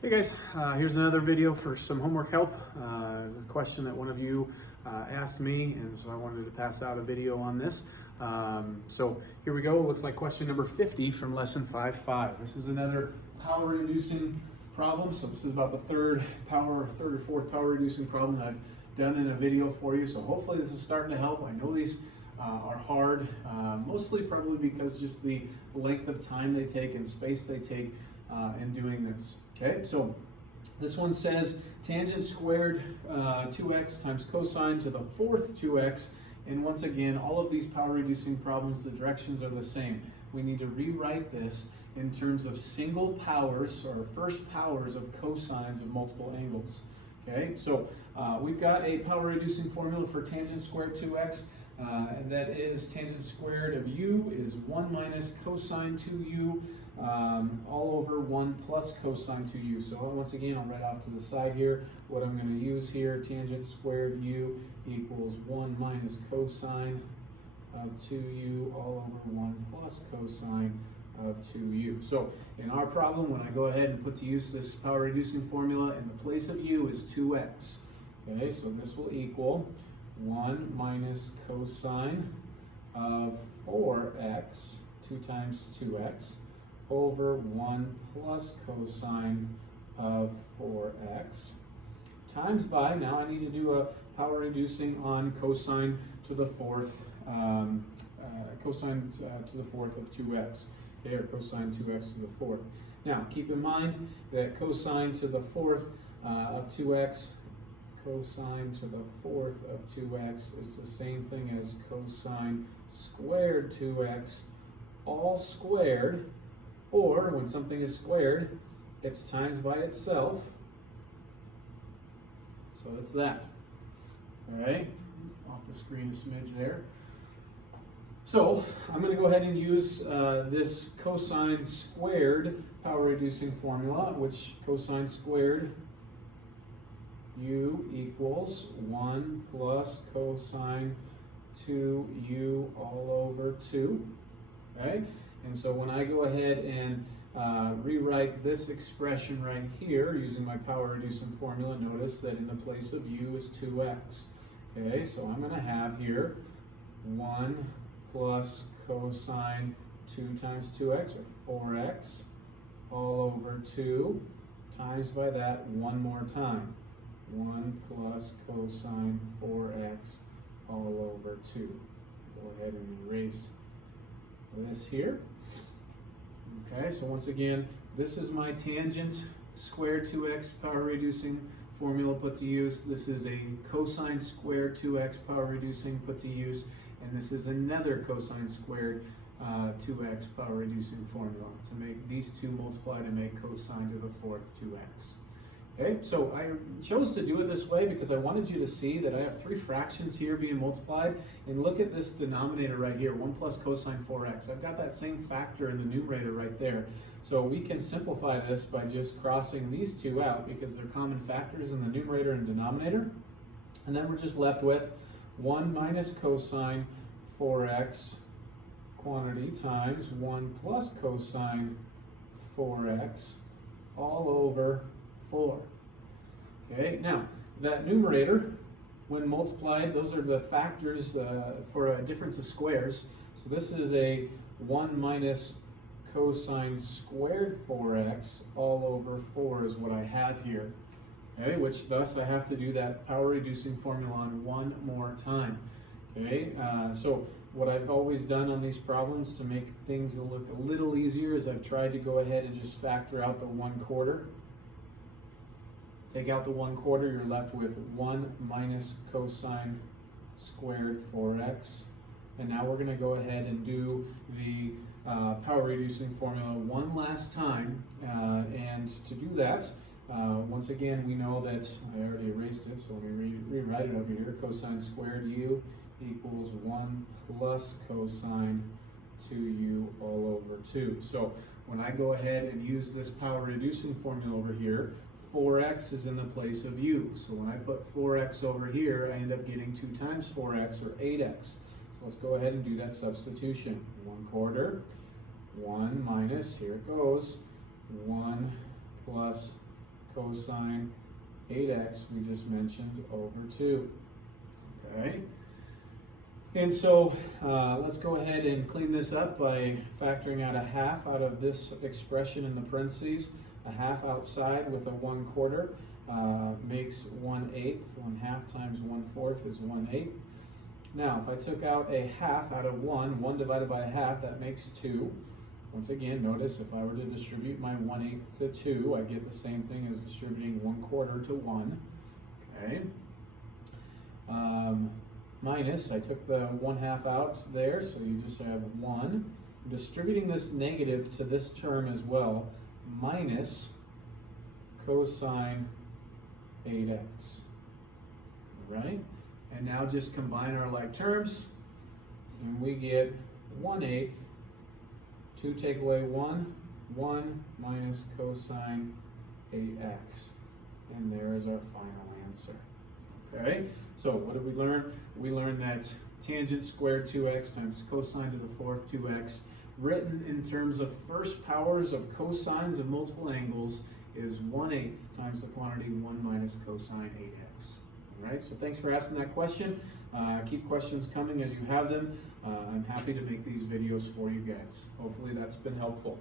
Hey guys, here's another video for some homework help. It's a question that one of you asked me, and so I wanted to pass out a video on this. So here we go. It looks like question number 50 from lesson 5.5. This is another power reducing problem. So this is about the third or fourth power reducing problem that I've done in a video for you. So hopefully this is starting to help. I know these are hard, mostly probably because just the length of time they take and space they take in doing this. Okay, so this one says tangent squared 2x times cosine to the fourth 2x. And once again, all of these power reducing problems, the directions are the same. We need to rewrite this in terms of single powers or first powers of cosines of multiple angles. Okay, so we've got a power reducing formula for tangent squared 2x. And that is tangent squared of u is 1 minus cosine 2u all over 1 plus cosine 2u. So once again, I'll write off to the side here what I'm going to use here. Tangent squared u equals 1 minus cosine of 2u all over 1 plus cosine of 2u. So in our problem, when I go ahead and put to use this power reducing formula, in the place of u is 2x. Okay, so this will equal 1 minus cosine of 4x, 2 times 2x, over 1 plus cosine of 4x, times by, now I need to do a power reducing on cosine to the fourth, cosine to the fourth of 2x, okay, or cosine 2x to the fourth. Now, keep in mind that cosine to the fourth of 2x, cosine to the fourth of 2x is the same thing as cosine squared 2x all squared, or when something is squared, it's times by itself. So it's that. All right, off the screen a smidge there. So I'm going to go ahead and use this cosine squared power reducing formula, which cosine squared u equals 1 plus cosine 2u all over 2, okay? And so when I go ahead and rewrite this expression right here using my power reducing formula, notice that in the place of u is 2x, okay? So I'm going to have here 1 plus cosine 2 times 2x, or 4x, all over 2, times by that one more time. 1 plus cosine 4x all over 2. Go ahead and erase this here. Okay, so once again, this is my tangent squared 2x power reducing formula put to use. This is a cosine squared 2x power reducing put to use. And this is another cosine squared 2x power reducing formula to make these two multiply to make cosine to the fourth 2x. Okay, so I chose to do it this way because I wanted you to see that I have three fractions here being multiplied, and look at this denominator right here, 1 plus cosine 4x. I've got that same factor in the numerator right there. So we can simplify this by just crossing these two out because they're common factors in the numerator and denominator. And then we're just left with 1 minus cosine 4x quantity times 1 plus cosine 4x all over 4. Okay, now that numerator, when multiplied, those are the factors for a difference of squares. So this is a 1 minus cosine squared 4x all over 4 is what I have here. Okay, which thus I have to do that power reducing formula on one more time. Okay, so what I've always done on these problems to make things look a little easier is I've tried to go ahead and just factor out the 1/4. Take out the 1/4, you're left with 1 minus cosine squared 4x. And now we're going to go ahead and do the power reducing formula one last time. And to do that, once again, we know that I already erased it, so let me rewrite it over here. Cosine squared u equals 1 plus cosine 2u all over 2. So when I go ahead and use this power reducing formula over here, 4x is in the place of u. So when I put 4x over here, I end up getting 2 times 4x, or 8x. So let's go ahead and do that substitution. 1/4, 1 minus, here it goes, 1 plus cosine 8x we just mentioned over 2. Okay? And so let's go ahead and clean this up by factoring out a half out of this expression in the parentheses. A half outside with a 1/4 makes 1/8. 1/2 times 1/4 is 1/8. Now, if I took out a half out of 1 divided by a half, that makes 2. Once again, notice if I were to distribute my 1/8 to 2, I get the same thing as distributing 1/4 to 1. Okay. Minus, I took the 1/2 out there, so you just have 1. I'm distributing this negative to this term as well, minus cosine 8x. All right? And now just combine our like terms, and we get 1/8. 2 take away 1, 1 minus cosine 8x. And there is our final answer. Okay, so what did we learn? We learned that tangent squared 2x times cosine to the 4th 2x, written in terms of first powers of cosines of multiple angles, is 1/8 times the quantity 1 minus cosine 8x. All right, so thanks for asking that question. Keep questions coming as you have them. I'm happy to make these videos for you guys. Hopefully that's been helpful.